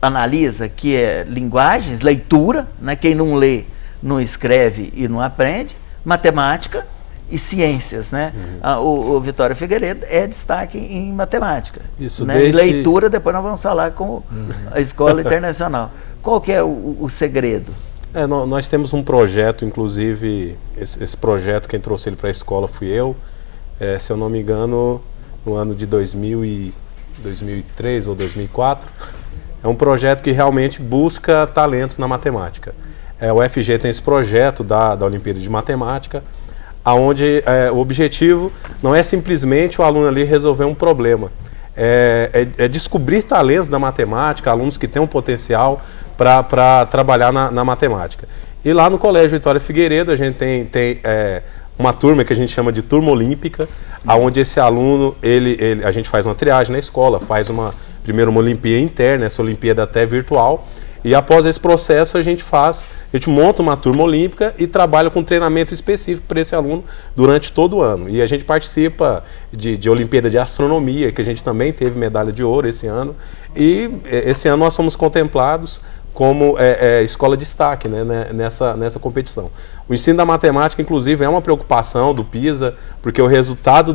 analisa, que é linguagens, leitura, né? Quem não lê, não escreve e não aprende, matemática e ciências, né? O Vitório Figueiredo é destaque em matemática. Isso, né? Leitura, depois nós vamos falar com a Escola Internacional. Qual que é o segredo? Nós temos um projeto, inclusive, esse projeto, quem trouxe ele para a escola fui eu, se eu não me engano, no ano de 2003 ou 2004. É um projeto que realmente busca talentos na matemática. O FG tem esse projeto da Olimpíada de Matemática, onde o objetivo não é simplesmente o aluno ali resolver um problema, é descobrir talentos da matemática, alunos que têm um potencial para trabalhar na matemática. E lá no Colégio Vitória Figueiredo a gente tem uma turma que a gente chama de turma olímpica, onde esse aluno, a gente faz uma triagem na escola, faz primeiro uma Olimpíada interna, essa Olimpíada até virtual, e após esse processo a gente monta uma turma olímpica e trabalha com treinamento específico para esse aluno durante todo o ano. E a gente participa de Olimpíada de Astronomia, que a gente também teve medalha de ouro esse ano, e esse ano nós fomos contemplados como escola de destaque, né, nessa competição. O ensino da matemática, inclusive, é uma preocupação do PISA, porque o resultado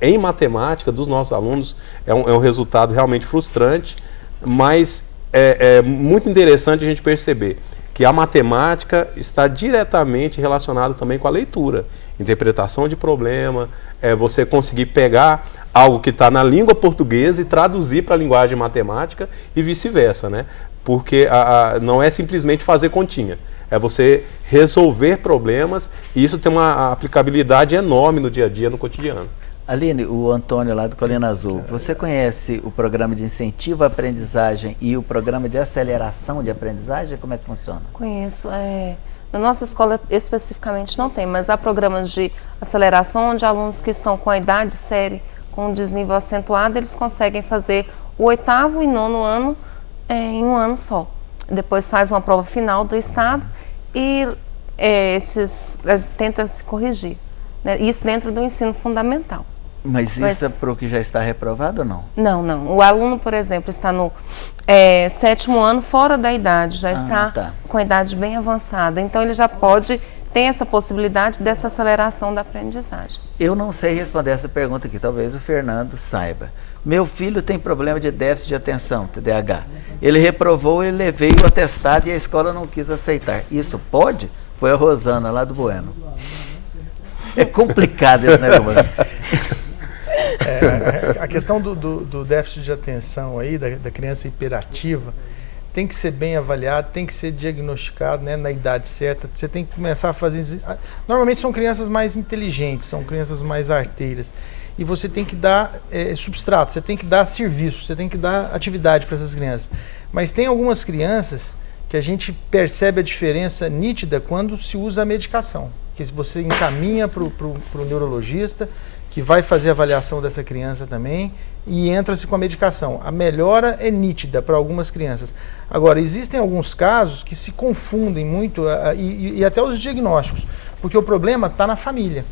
em matemática dos nossos alunos é um resultado realmente frustrante, mas é muito interessante a gente perceber que a matemática está diretamente relacionada também com a leitura, interpretação de problema, você conseguir pegar algo que está na língua portuguesa e traduzir para a linguagem matemática e vice-versa, né? Porque não é simplesmente fazer continha, é você resolver problemas e isso tem uma aplicabilidade enorme no dia a dia, no cotidiano. Aline, o Antônio lá do Colina Azul, você conhece o programa de incentivo à aprendizagem e o programa de aceleração de aprendizagem? Como é que funciona? Conheço. Na nossa escola especificamente não tem, mas há programas de aceleração onde alunos que estão com a idade série, com desnível acentuado, eles conseguem fazer o 8º e 9º ano em um ano só. Depois faz uma prova final do estado e tenta se corrigir. Né? Isso dentro do ensino fundamental. Mas isso é para o que já está reprovado ou não? Não. O aluno, por exemplo, está no 7º ano fora da idade, já está com a idade bem avançada. Então ele já tem essa possibilidade dessa aceleração da aprendizagem. Eu não sei responder essa pergunta aqui, talvez o Fernando saiba. Meu filho tem problema de déficit de atenção, TDAH. Ele reprovou, eu levei o atestado e a escola não quis aceitar. Isso pode? Foi a Rosana lá do Bueno. É complicado esse negócio. A questão do déficit de atenção aí, da criança hiperativa, tem que ser bem avaliado, tem que ser diagnosticado, né, na idade certa. Você tem que começar a fazer... Normalmente são crianças mais inteligentes, são crianças mais arteiras. E você tem que dar substrato, você tem que dar serviço, você tem que dar atividade para essas crianças. Mas tem algumas crianças que a gente percebe a diferença nítida quando se usa a medicação. Que você encaminha para o neurologista, que vai fazer a avaliação dessa criança também, e entra-se com a medicação. A melhora é nítida para algumas crianças. Agora, existem alguns casos que se confundem muito, e até os diagnósticos, porque o problema está na família.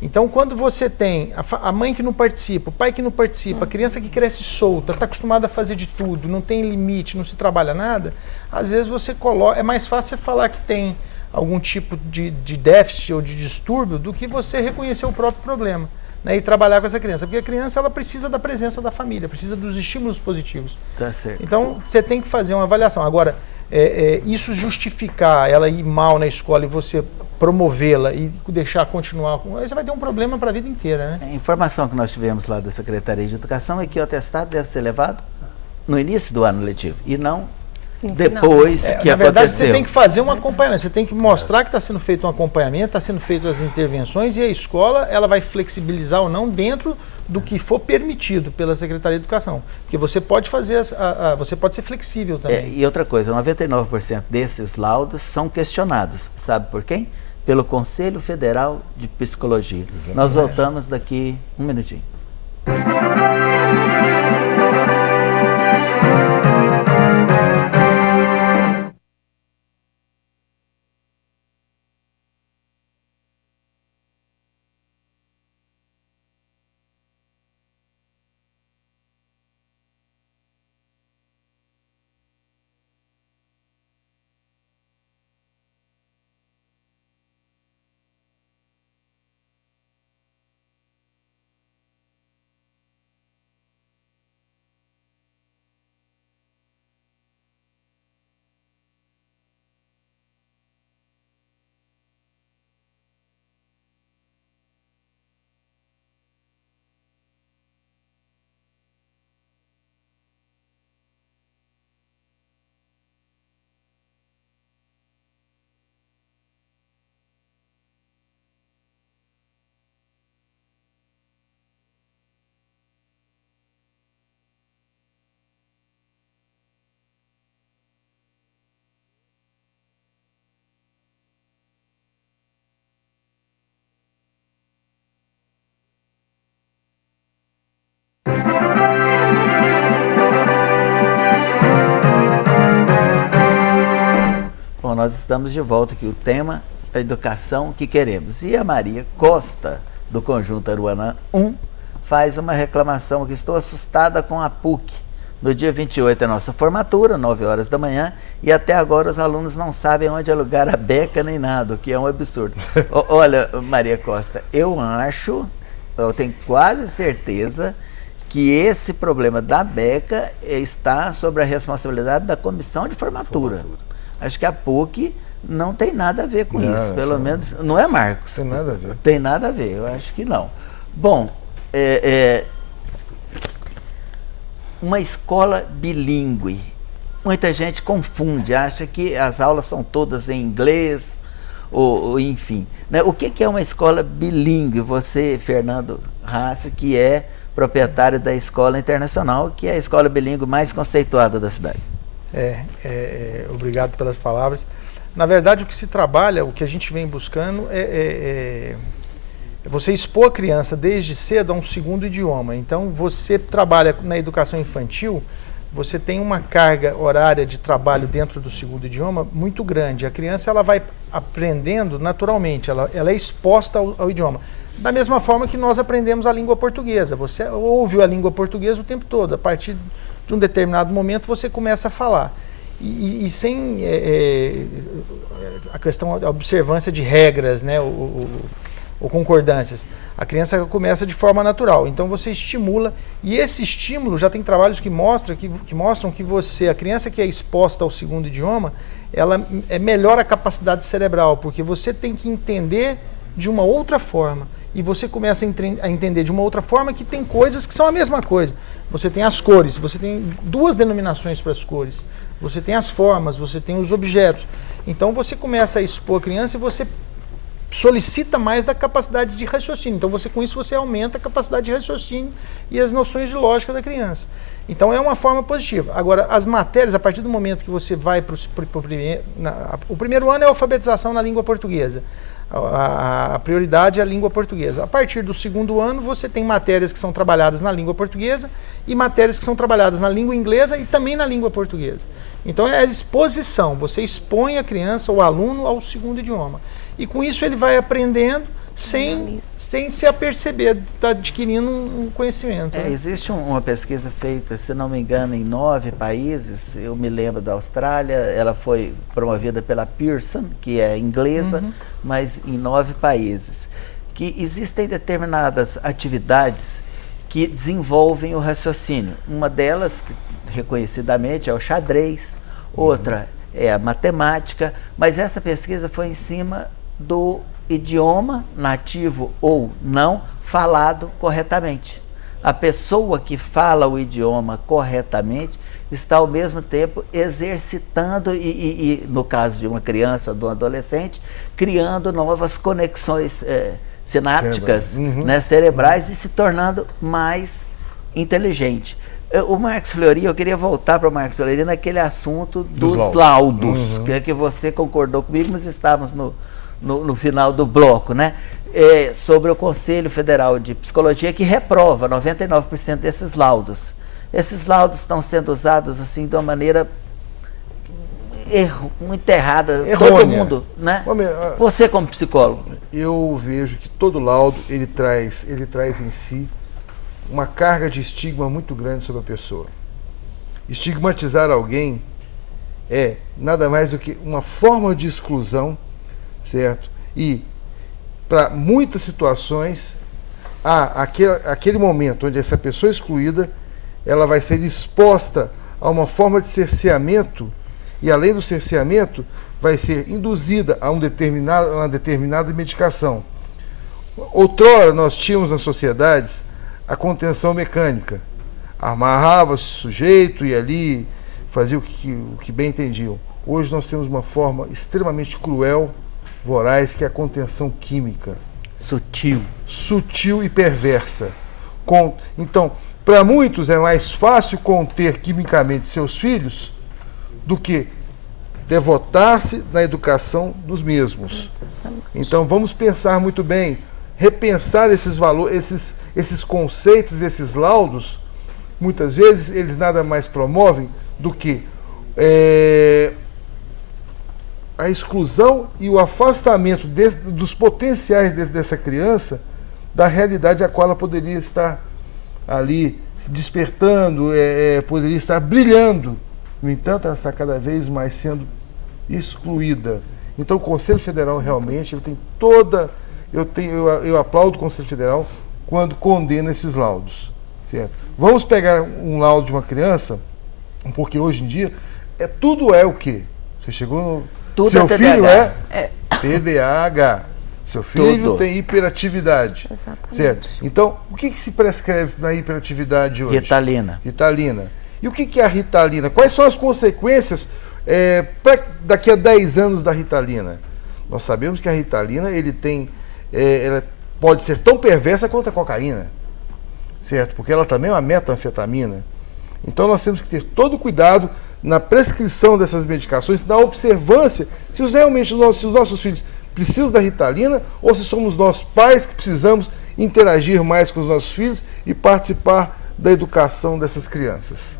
Então, quando você tem a mãe que não participa, o pai que não participa, a criança que cresce solta, está acostumada a fazer de tudo, não tem limite, não se trabalha nada, às vezes você coloca. É mais fácil você falar que tem algum tipo de déficit ou de distúrbio do que você reconhecer o próprio problema, né, e trabalhar com essa criança. Porque a criança ela precisa da presença da família, precisa dos estímulos positivos. Tá certo. Então, você tem que fazer uma avaliação. Agora, isso justificar ela ir mal na escola e você promovê-la e deixar continuar, aí você vai ter um problema para a vida inteira, né? A informação que nós tivemos lá da Secretaria de Educação é que o atestado deve ser levado no início do ano letivo e não depois que na verdade, aconteceu. você tem que fazer um acompanhamento, você tem que mostrar que está sendo feito um acompanhamento, está sendo feito as intervenções e a escola ela vai flexibilizar ou não dentro do que for permitido pela Secretaria de Educação. Porque você pode fazer, você pode ser flexível também. E outra coisa, 99% desses laudos são questionados. Sabe por quem? Pelo Conselho Federal de Psicologia. Exatamente. Nós voltamos daqui um minutinho. Bom, nós estamos de volta aqui, o tema é a educação que queremos. E a Maria Costa, do Conjunto Aruanã 1, faz uma reclamação que estou assustada com a PUC. No dia 28 é nossa formatura, 9 horas da manhã, e até agora os alunos não sabem onde alugar a beca nem nada, o que é um absurdo. Olha, Maria Costa, eu tenho quase certeza que esse problema da beca está sobre a responsabilidade da comissão de formatura. Acho que a PUC não tem nada a ver com isso, pelo menos, não é, Marcos? Tem nada a ver. Tem nada a ver, eu acho que não. Bom, uma escola bilíngue, muita gente confunde, acha que as aulas são todas em inglês, ou enfim. Né? O que é uma escola bilíngue? Você, Fernando Rassi, que é proprietário da Escola Internacional, que é a escola bilíngue mais conceituada da cidade. Obrigado pelas palavras. Na verdade, o que se trabalha, o que a gente vem buscando é você expor a criança desde cedo a um segundo idioma. Então, você trabalha na educação infantil, você tem uma carga horária de trabalho dentro do segundo idioma muito grande. A criança ela vai aprendendo naturalmente, ela é exposta ao idioma. Da mesma forma que nós aprendemos a língua portuguesa. Você ouve a língua portuguesa o tempo todo. A partir de um determinado momento você começa a falar. E sem a questão da observância de regras, né, ou concordâncias. A criança começa de forma natural. Então você estimula, e esse estímulo já tem trabalhos que mostram que a criança que é exposta ao segundo idioma, ela melhora a capacidade cerebral, porque você tem que entender de uma outra forma. E você começa a entender de uma outra forma que tem coisas que são a mesma coisa. Você tem as cores, você tem duas denominações para as cores. Você tem as formas, você tem os objetos. Então você começa a expor a criança e você solicita mais da capacidade de raciocínio. Então com isso você aumenta a capacidade de raciocínio e as noções de lógica da criança. Então é uma forma positiva. Agora, as matérias, a partir do momento que você vai para o primeiro ano é a alfabetização na língua portuguesa. A prioridade é a língua portuguesa. A partir do segundo ano, você tem matérias que são trabalhadas na língua portuguesa e matérias que são trabalhadas na língua inglesa e também na língua portuguesa. Então é a exposição, você expõe a criança, o aluno, ao segundo idioma. E com isso ele vai aprendendo, sem se aperceber, está adquirindo um conhecimento. Né? Existe uma pesquisa feita, se não me engano, em 9 países. Eu me lembro da Austrália, ela foi promovida pela Pearson, que é inglesa, mas em 9 países. Que existem determinadas atividades que desenvolvem o raciocínio. Uma delas, reconhecidamente, é o xadrez, outra é a matemática, mas essa pesquisa foi em cima do idioma nativo ou não falado corretamente. A pessoa que fala o idioma corretamente está ao mesmo tempo exercitando e no caso de uma criança ou de um adolescente, criando novas conexões sinápticas, né, cerebrais e se tornando mais inteligente. O Marcos Fleury, eu queria voltar para o Marcos Fleury naquele assunto dos laudos, que você concordou comigo, mas estávamos no final do bloco, né? Sobre o Conselho Federal de Psicologia, que reprova 99% desses laudos. Esses laudos estão sendo usados assim de uma maneira muito errada, errônea. Todo mundo, né? Você como psicólogo. Eu vejo que todo laudo ele traz em si uma carga de estigma muito grande sobre a pessoa. Estigmatizar alguém é nada mais do que uma forma de exclusão, certo? E para muitas situações há aquele momento onde essa pessoa excluída ela vai ser exposta a uma forma de cerceamento e além do cerceamento vai ser induzida a uma determinada medicação. Outrora nós tínhamos nas sociedades a contenção mecânica. Amarrava-se o sujeito e ali fazia o que bem entendiam. Hoje nós temos uma forma extremamente cruel, voraz, que é a contenção química. Sutil e perversa. Então, para muitos é mais fácil conter quimicamente seus filhos do que devotar-se na educação dos mesmos. Então vamos pensar muito bem, repensar esses valores, esses conceitos, esses laudos. Muitas vezes eles nada mais promovem do que a exclusão e o afastamento dos potenciais dessa criança da realidade a qual ela poderia estar ali se despertando, poderia estar brilhando. No entanto, ela está cada vez mais sendo excluída. Então o Conselho Federal realmente eu aplaudo o Conselho Federal quando condena esses laudos. Certo? Vamos pegar um laudo de uma criança, porque hoje em dia tudo é o quê? Você chegou no... Tudo seu filho é TDAH. Seu filho tem hiperatividade. Exatamente. Certo? Então, o que se prescreve na hiperatividade hoje? Ritalina. E o que é a Ritalina? Quais são as consequências daqui a 10 anos da Ritalina? Nós sabemos que a Ritalina ela pode ser tão perversa quanto a cocaína, certo? Porque ela também é uma metanfetamina. Então nós temos que ter todo cuidado na prescrição dessas medicações, na observância, se os nossos filhos precisam da Ritalina ou se somos nós pais que precisamos interagir mais com os nossos filhos e participar da educação dessas crianças.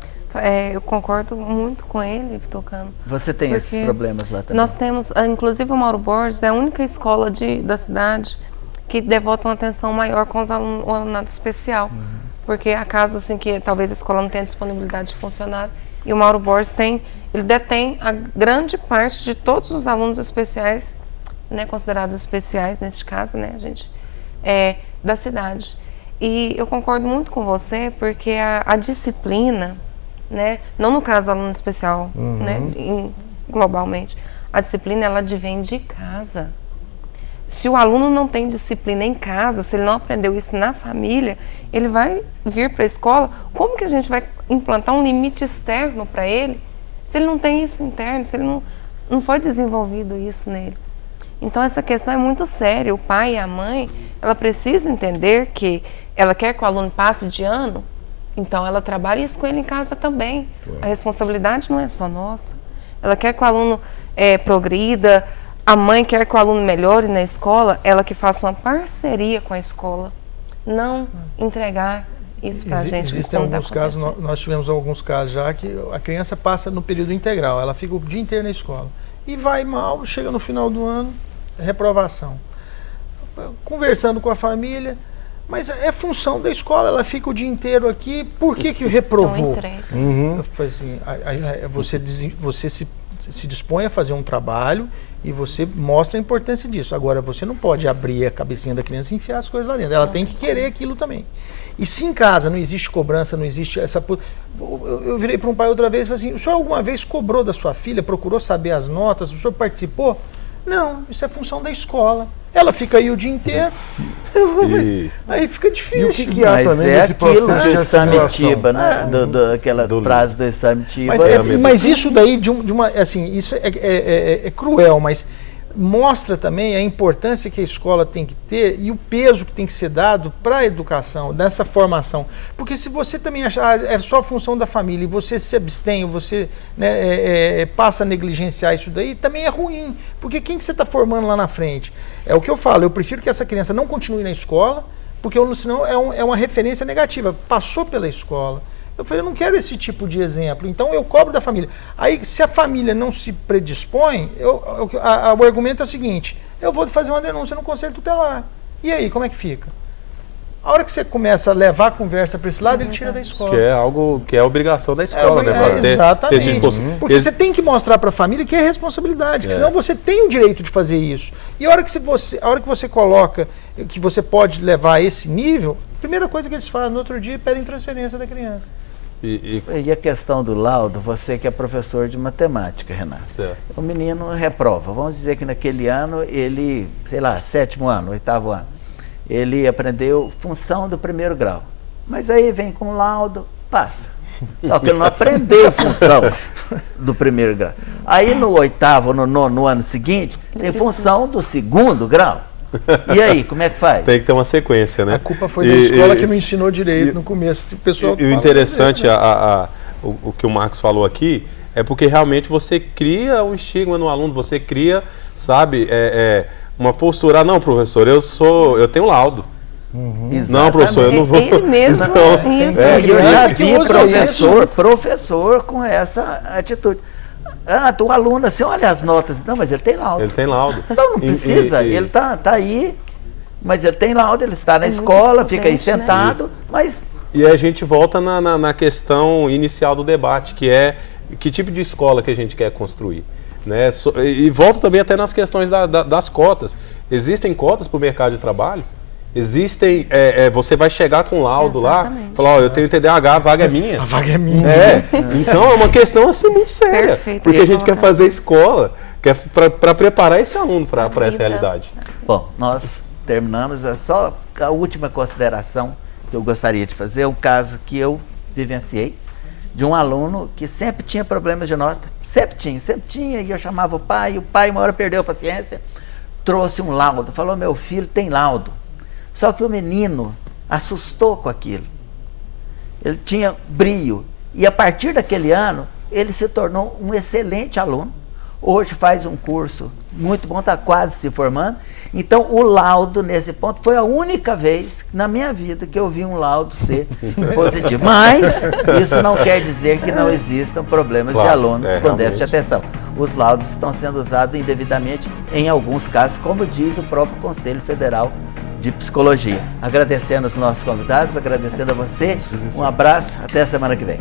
Eu concordo muito com ele, Tocano. Você tem esses problemas lá também? Nós temos, inclusive o Mauro Borges é a única escola da cidade que devota uma atenção maior com o alunado especial. Porque há casos assim que talvez a escola não tenha disponibilidade de funcionário e o Mauro Borges ele detém a grande parte de todos os alunos especiais, né, considerados especiais neste caso, né, gente, da cidade. E eu concordo muito com você, porque a disciplina, né, não no caso do aluno especial, né, globalmente, a disciplina ela advém de casa. Se o aluno não tem disciplina em casa, se ele não aprendeu isso na família, ele vai vir para a escola, como que a gente vai implantar um limite externo para ele, se ele não tem isso interno, se ele não foi desenvolvido isso nele? Então essa questão é muito séria. O pai e a mãe, ela precisa entender que ela quer que o aluno passe de ano, então ela trabalha isso com ele em casa também. A responsabilidade não é só nossa. Ela quer que o aluno progrida, a mãe quer que o aluno melhore na escola, ela que faça uma parceria com a escola, não entregar isso para a gente. Existem alguns casos, nós tivemos alguns casos já que a criança passa no período integral, ela fica o dia inteiro na escola e vai mal, chega no final do ano, reprovação. conversando com a família, mas é função da escola, ela fica o dia inteiro aqui, por que reprovou? Eu falei assim, você se dispõe a fazer um trabalho e você mostra a importância disso. Agora, você não pode abrir a cabecinha da criança e enfiar as coisas lá dentro. Ela tem que querer aquilo também. E se em casa não existe cobrança, não existe essa... Eu virei para um pai outra vez e falei assim, o senhor alguma vez cobrou da sua filha, procurou saber as notas, o senhor participou? Não, isso é função da escola. Ela fica aí o dia inteiro, aí fica difícil. E o que há também nesse processo de assimilação? Né? Aquela frase do Samitiba. Mas isso daí, isso é cruel, mas mostra também a importância que a escola tem que ter e o peso que tem que ser dado para a educação, dessa formação. Porque se você também achar é só função da família e você se abstém, você passa a negligenciar isso daí, também é ruim. Porque quem que você está formando lá na frente? É o que eu falo, eu prefiro que essa criança não continue na escola, porque senão é uma referência negativa. Passou pela escola. Eu falei, eu não quero esse tipo de exemplo, então eu cobro da família. Aí, se a família não se predispõe, o argumento é o seguinte, eu vou fazer uma denúncia no Conselho Tutelar. E aí, como é que fica? A hora que você começa a levar a conversa para esse lado, ele tira da escola. Que é algo que é obrigação da escola, né? Exatamente. Porque você tem que mostrar para a família que é responsabilidade, que senão você tem o direito de fazer isso. E a hora que você coloca que você pode levar a esse nível, a primeira coisa que eles fazem no outro dia é pedem transferência da criança. E a questão do laudo, você que é professor de matemática, Renato. Certo. O menino reprova. Vamos dizer que naquele ano ele, sei lá, 7º ano, 8º ano, ele aprendeu função do 1º grau. Mas aí vem com laudo, passa. Só que ele não aprendeu função do 1º grau. Aí no 8º, no 9º ano seguinte, tem função do 2º grau. E aí, como é que faz? Tem que ter uma sequência, né? A culpa foi da escola que não ensinou direito no começo. O pessoal o interessante, o que o Marcos falou aqui, é porque realmente você cria um estigma no aluno, você cria, sabe, uma postura, não, professor, eu tenho laudo. Não, professor, eu não vou. Ele mesmo. Eu já vi professor com essa atitude. O aluno, assim, olha as notas. Não, mas ele tem laudo. Ele tem laudo. Não, não precisa. Ele tá aí, mas ele tem laudo, ele está na escola, fica aí sentado, né? Mas... E a gente volta na questão inicial do debate, que é que tipo de escola que a gente quer construir. Né? E volta também até nas questões das cotas. Existem cotas para o mercado de trabalho? Existem, você vai chegar com laudo lá, falar, eu tenho TDAH, a vaga é minha. A vaga é minha. Então é uma questão assim muito séria. Perfeito, porque a gente quer fazer escola, para preparar esse aluno para essa realidade. Bom, nós terminamos. Só a última consideração que eu gostaria de fazer é um caso que eu vivenciei de um aluno que sempre tinha problemas de nota. Sempre tinha, e eu chamava o pai uma hora perdeu a paciência, trouxe um laudo, falou, meu filho tem laudo. Só que o menino assustou com aquilo. Ele tinha brio. E a partir daquele ano, ele se tornou um excelente aluno. Hoje faz um curso muito bom, está quase se formando. Então, o laudo, nesse ponto, foi a única vez na minha vida que eu vi um laudo ser positivo. Mas isso não quer dizer que não existam problemas de alunos com déficit de atenção. Os laudos estão sendo usados indevidamente em alguns casos, como diz o próprio Conselho Federal de Psicologia. Agradecendo os nossos convidados, agradecendo a você. Um abraço, até a semana que vem.